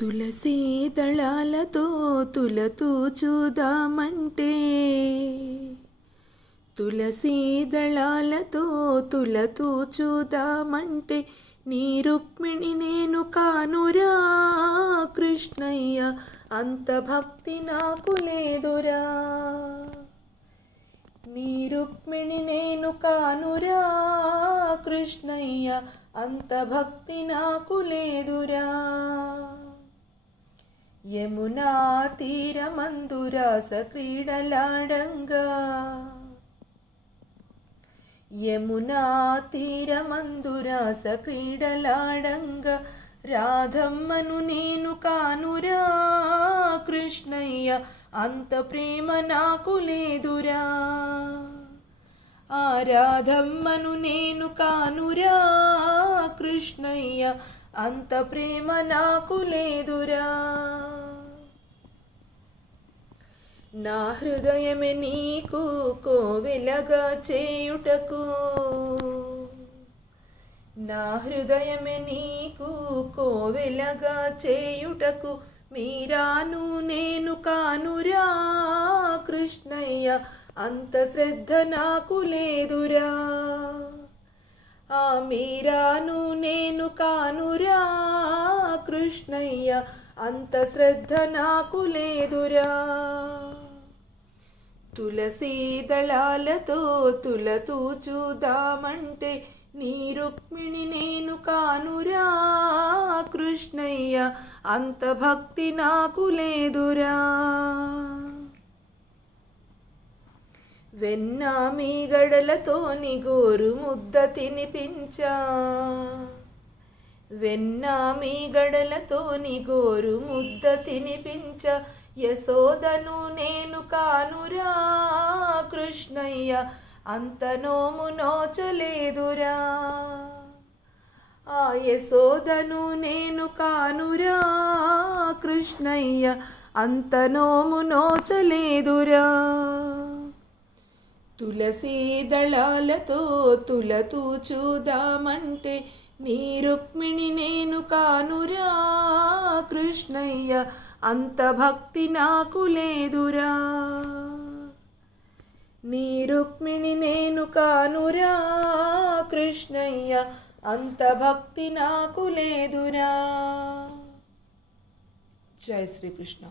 తులసీ దళాలతో తులతూ చూదామంటే, తులసీ దళాలతో తులతూ చూదామంటే, నీ రుక్మిణి నేను కానురా కృష్ణయ్య, అంత భక్తి నాకు లేదురా. నీ రుక్మిణి నేను కానురా కృష్ణయ్య, అంత భక్తి నాకు లేదురా. యమునా తీరమందు రాస క్రీడలాడంగా, యమునా తీరమందు రాస క్రీడలాడంగా, రాధమ్మను నేను కానురా కృష్ణయ్య, అంత ప్రేమ నాకు లేదురా. ఆ రాధమ్మను నేను కానురా కృష్ణయ్య, అంత ప్రేమ నాకు లేదురా. నా హృదయమే నీకు కోవెలగా చేయుటకు, నా హృదయమే నీకు కోవెలగా చేయుటకు, మీరాను నేను కానురా కృష్ణయ్య, అంత శ్రద్ధ నాకు లేదురా. ఆ మీరాను నేను కానురా కృష్ణయ్య, అంత శ్రద్ధ నాకు లేదురా. తులసీ దళాలతో తులతూ చూదామంటే, నీ రుక్మిణి నేను కానురా కృష్ణయ్య, అంత భక్తి నాకు లేదురా. వెన్న మీగడలతోని గోరు ముద్ద తినిపించా, వెన్న మీగడలతోని గోరు ముద్ద తినిపించ, యశోదను నేను కానురా కృష్ణయ్య, అంత నోము నోచలేదురా. ఆ యశోదను నేను కానురా కృష్ణయ్య, అంత నోము నోచలేదురా. తులసీ దళాలతో తులతూ చూదామంటే, నీ రుక్మిణి నేను కానురా కృష్ణయ్య, అంత భక్తి నాకు లేదురా. నీ రుక్మిణి నేను కానురా కృష్ణయ్య, అంత భక్తి నాకు లేదురా. జై శ్రీకృష్ణ.